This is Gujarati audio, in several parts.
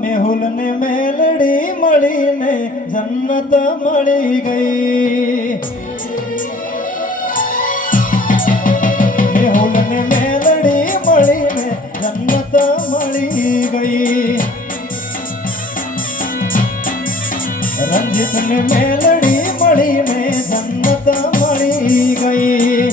મેહુલ ને મેલડી મળીને જન્નત મળી ગઈ. મેહુલ ને મેલડી મળીને જન્નત મળી ગઈ. રંજીત ને મેલડી મળીને જન્નત મળી ગઈ.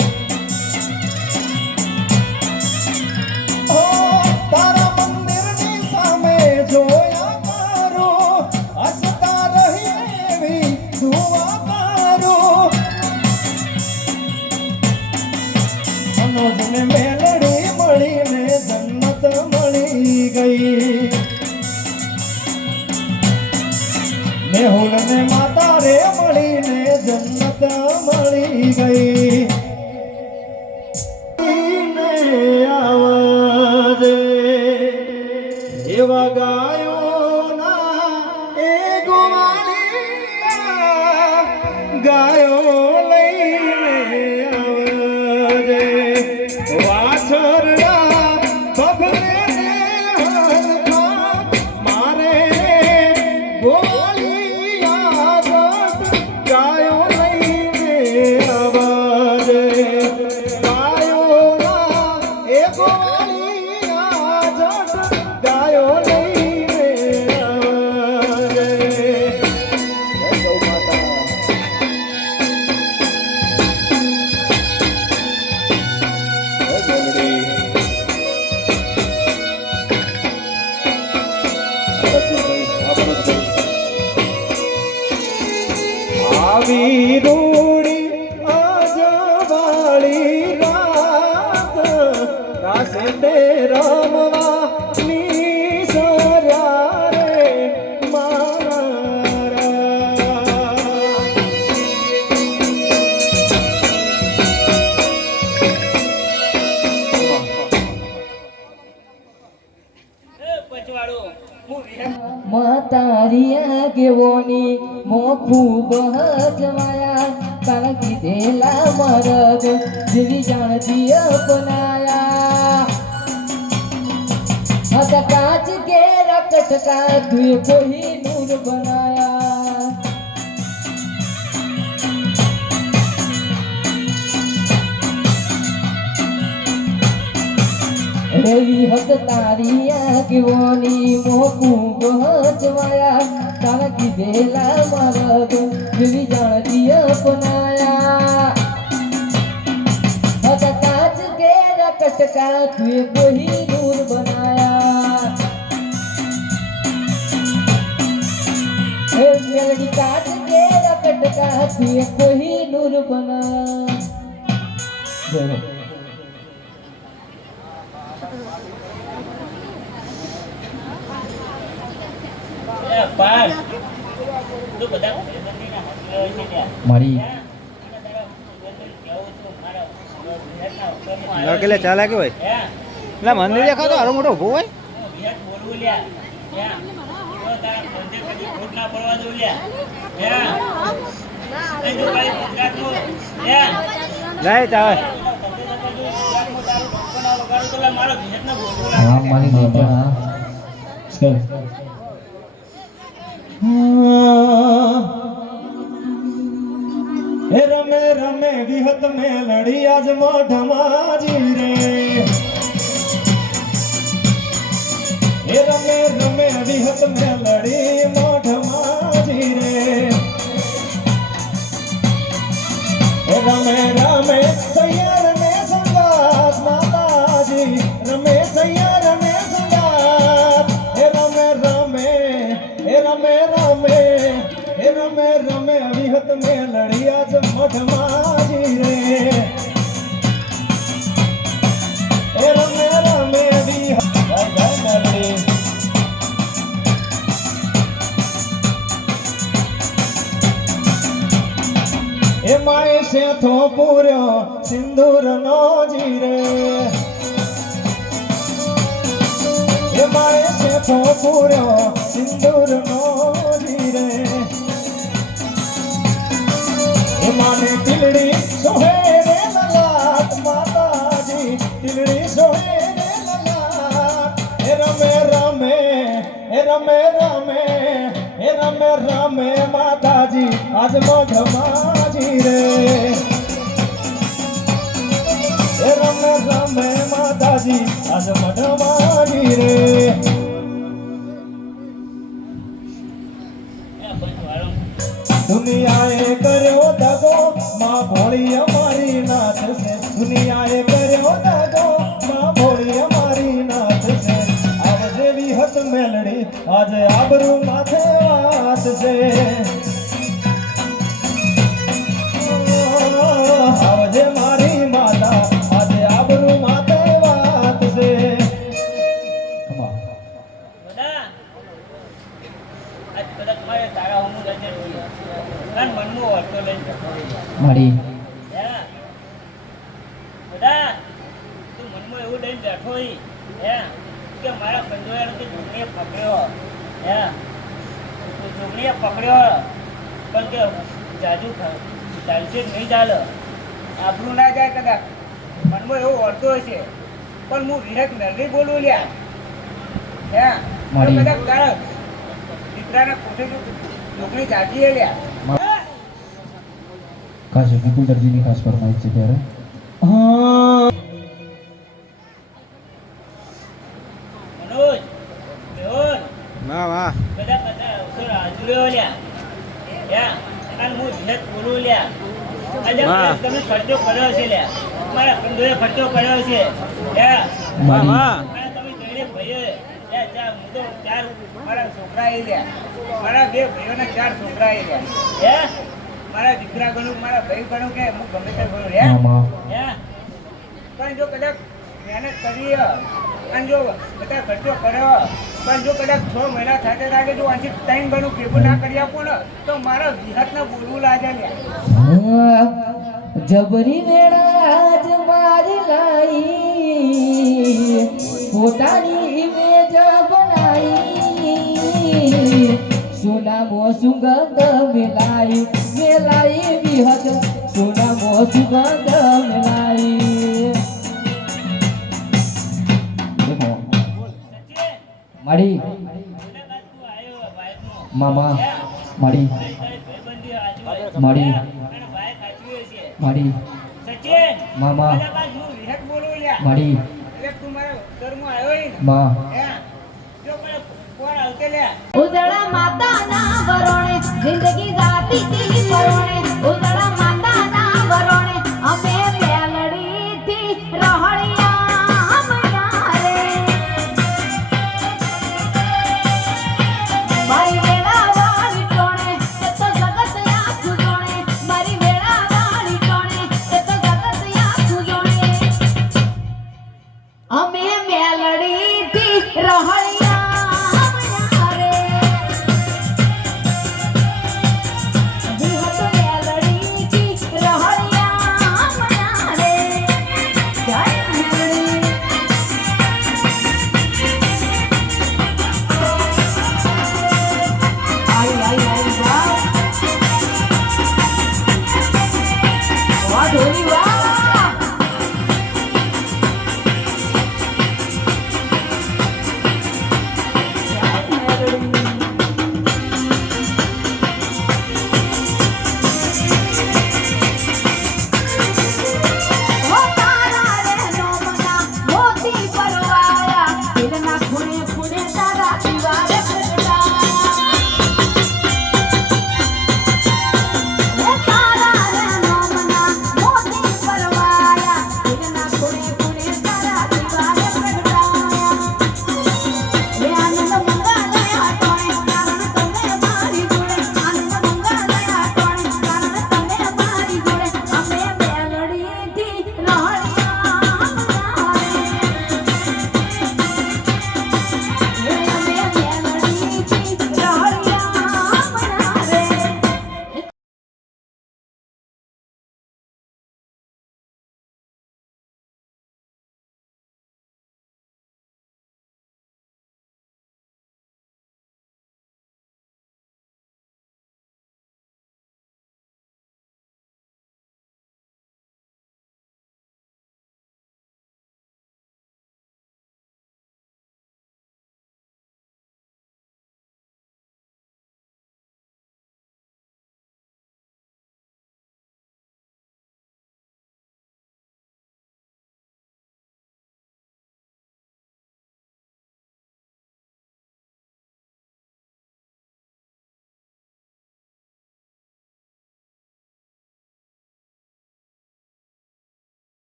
ને મેલડી મળીને જન્નત મળી ગઈ. મેહુલ ને માતા રે મળીને જન્નત મળી ગઈ. એવા ગાયો ના એ ગોવાળિયા ગાયો લઈને આવજે. વાછરડા બગલે મારે ગોવાળિયા ગાયો લઈને આવજે. ગાયો ના એ ગોવાળિયા ગાયો લઈને આવજે. ગૌ માતા આવી રૂડી આજવાળી રાત રાસે તે રમવા ની સર્યા રે મારા. મતારિયા કેવોની મો ખૂબ હજવાયા તારા કીધેલા મરદ જેવી જાણતી અપનાયા. હતા કાચ કેરા કટકા તુએ કોઈ નૂર બનાયા. એવી હદ તારી આગેવાની મો ખૂબ હજવાયા તારા કીધેલા મરદ જેવી જાણતી અપનાયા. હતા કાચ કેરા કટકા તુએ કોઈ નૂર બનાયા. મેલડી કાચ કેરા કટકા તુએ કોઈ નૂર બનાયા. મારી કેટલે ચાલે કે ભાઈ એટલે મંદિર દેખાતો હારો મોટો ઉભો હોય. જાય ચાલે રમે રમે વિહત મેલડી આજ મોઢમાજી રે. રમે રમે વિહત મેલડી મોઢમાજી રે. રમે રમે સૈયર ને સંગાત માતાજી રમે સૈયર ને સંગાત. રમે રમે રમે રમે રમે રમે વિહત મેલડી આજ મોઢમાજી રે. રમે રમે વિહત મેલડી. એમાંય શેથો પૂર્યો સિંદૂર નો જીરે. એમાંય શેથો પૂર્યો સિંદૂર નો જીરે. એમાંને ટીલડી સોહે રે લલાટ માતાજી ટીલડી સોહે રે લલાટ. રમે રમે રમે હે રમે રમે માતાજી આજ મઢમાજી રે હે રમે રમે માતાજી આજ મઢમાજી રે દુનિયાએ કર્યો દગો માં ભોળી અમારી નાથ છે દુનિયાએ કર્યો દગો માં ભોળી અમારી નાથ છે આવ જેવી હત મેલડી આજે આબરૂ માથે વાત છે આવજે મારી માતા આજે આબરૂ માથે વાત છે બધા આજ કદાચ મારે તારા હમું રજે કાન મનમો હતો લઈ મળી હે બધા તું મનમાં એવું લઈને બેઠો હી હે કે મારા કંદોયાનો કે જોગણીએ પકડ્યો હે જોગણીએ પકડ્યો પણ કે જાજુ ચાલશે નહીં ચાલે આબરું ના જાય કદાચ મનમાં એવું વળતો હશે પણ હું વિરક નરવી બોલું લ્યા હે મારી. કદાચ તારા દીકરાના કોઠે જોગણી જાગી લ્યા ખાસ વિપુલદરજીની ખાસ ફરમાઈશ છે ત્યારે મનોજ મેહોલ વાહ વાહ બધા બધા અવસર હાજર્યો લ્યા યા અને હું ધીરજ બોલું લ્યા આજે વાહ. તમે ખર્ચો કર્યો છે લ્યા મારા કંદોએ ખર્ચો કર્યો છે યા વાહ વાહ અને તમે જઈને ભાઈઓ યા ચાર હું તો ચાર મારા છોકરા એ લ્યા મારા બે ભાઈઓના ચાર છોકરા એ લ્યા યા મારા દીકરા ગણું મારા ભાઈ ગણું કે હું ગમે તે ગણું લ્યા મામા યા પણ જો કદાચ મહેનત કરી અને જો બધા ખર્ચો કર્યો પણ જો કદાચ 6 મહિના સાથે લાગે જો આથી ટાઈમ ગણું ભેગું ના કરી આપો ને તો મારા વિહતને બોલવું લાગે લ્યા જબરી વેળા આજ મારી લાઈ પોતાની ઇમેજ બનાઈ સોનામો સુગંધ મેલાઈ મેલાઈ વિહત સોનામો સુગંધ મેલાઈ મારી મુલાકાત તું આવ્યો ભાઈનો મામા મારી ભાઈબંધી આજુબાજુ મારી અને ભાઈ સાચવ્યો છે મારી સચિન મામા. મુલાકાત હું વિહત બોલું લ્યા મારી એટલે તું મારા ઉત્તરમાં આવ્યો હી ને માં હે જો મને કોણ આવતે લ્યા ઉજળા માતાના વરોણે જિંદગી જાતી તી પરોણે ઉજળા માતાના વરોણે અમે મેલડીથી રહળિયા મયા રે મારી વેળા વાળી ટોણે તે તો જગત આખું જોણે મારી વેળા વાળી ટોણે તે તો જગત આખું જોણે અમે મેલડીથી રહળિયા